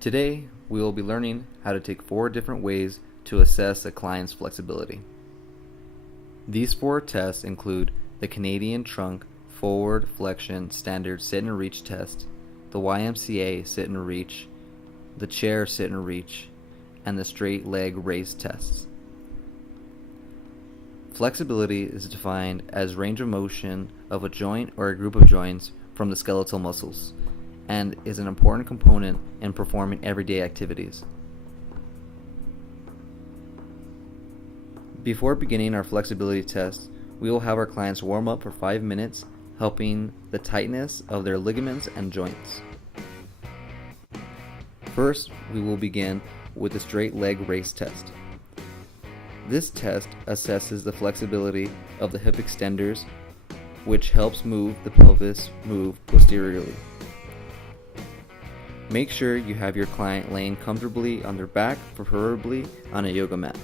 Today, we will be learning how to take 4 different ways to assess a client's flexibility. These 4 tests include the Canadian Trunk Forward Flexion Standard Sit and Reach Test, the YMCA Sit and Reach, the Chair Sit and Reach, and the Straight Leg Raise tests. Flexibility is defined as range of motion of a joint or a group of joints from the skeletal muscles, and is an important component in performing everyday activities. Before beginning our flexibility test, we will have our clients warm up for 5 minutes, helping the tightness of their ligaments and joints. First, we will begin with the straight leg raise test. This test assesses the flexibility of the hip extenders, which helps move the pelvis move posteriorly. Make sure you have your client laying comfortably on their back, preferably on a yoga mat.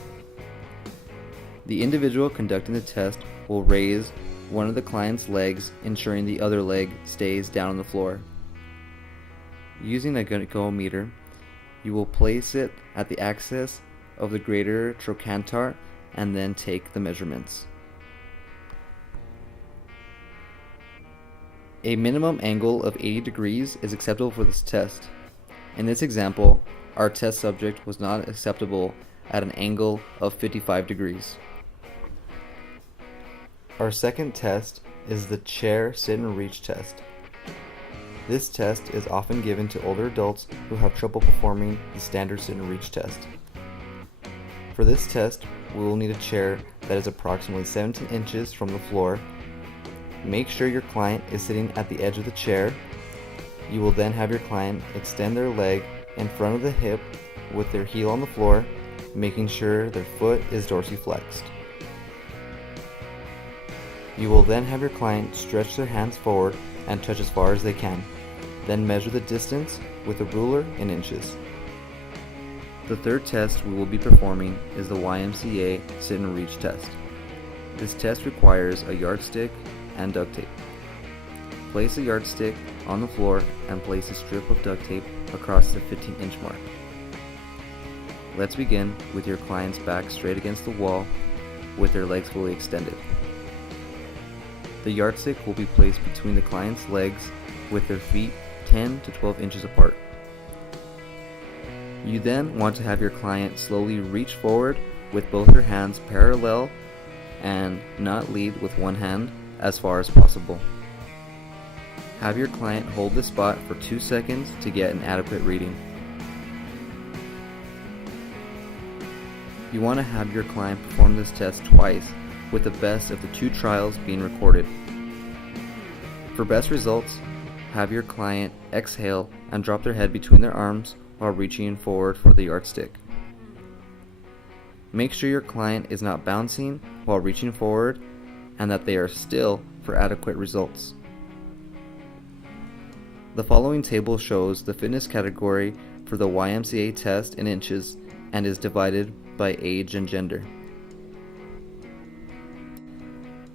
The individual conducting the test will raise one of the client's legs, ensuring the other leg stays down on the floor. Using a goniometer, you will place it at the axis of the greater trochanter and then take the measurements. A minimum angle of 80 degrees is acceptable for this test. In this example, our test subject was not acceptable at an angle of 55 degrees. Our second test is the Chair Sit and Reach test. This test is often given to older adults who have trouble performing the standard sit and reach test. For this test, we will need a chair that is approximately 17 inches from the floor. Make sure your client is sitting at the edge of the chair. You will then have your client extend their leg in front of the hip with their heel on the floor, making sure their foot is dorsiflexed. You will then have your client stretch their hands forward and touch as far as they can. Then measure the distance with a ruler in inches. The third test we will be performing is the YMCA Sit and Reach test. This test requires a yardstick and duct tape. Place the yardstick on the floor and place a strip of duct tape across the 15-inch mark. Let's begin with your client's back straight against the wall with their legs fully extended. The yardstick will be placed between the client's legs with their feet 10 to 12 inches apart. You then want to have your client slowly reach forward with both their hands parallel and not lead with one hand as far as possible. Have your client hold this spot for 2 seconds to get an adequate reading. You want to have your client perform this test twice, with the best of the 2 trials being recorded. For best results, have your client exhale and drop their head between their arms while reaching forward for the yardstick. Make sure your client is not bouncing while reaching forward and that they are still for adequate results. The following table shows the fitness category for the YMCA test in inches and is divided by age and gender.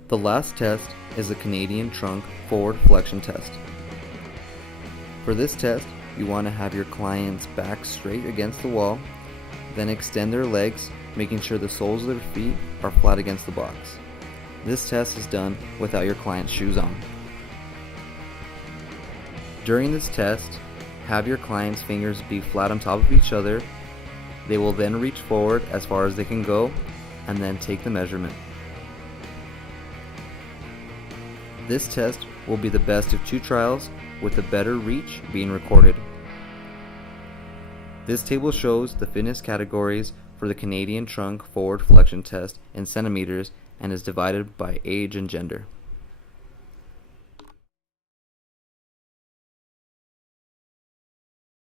The last test is the Canadian Trunk Forward Flexion test. For this test, you want to have your client's back straight against the wall, then extend their legs, making sure the soles of their feet are flat against the box. This test is done without your client's shoes on. During this test, have your client's fingers be flat on top of each other. They will then reach forward as far as they can go and then take the measurement. This test will be the best of 2 trials, with the better reach being recorded. This table shows the fitness categories for the Canadian Trunk Forward Flexion test in centimeters and is divided by age and gender.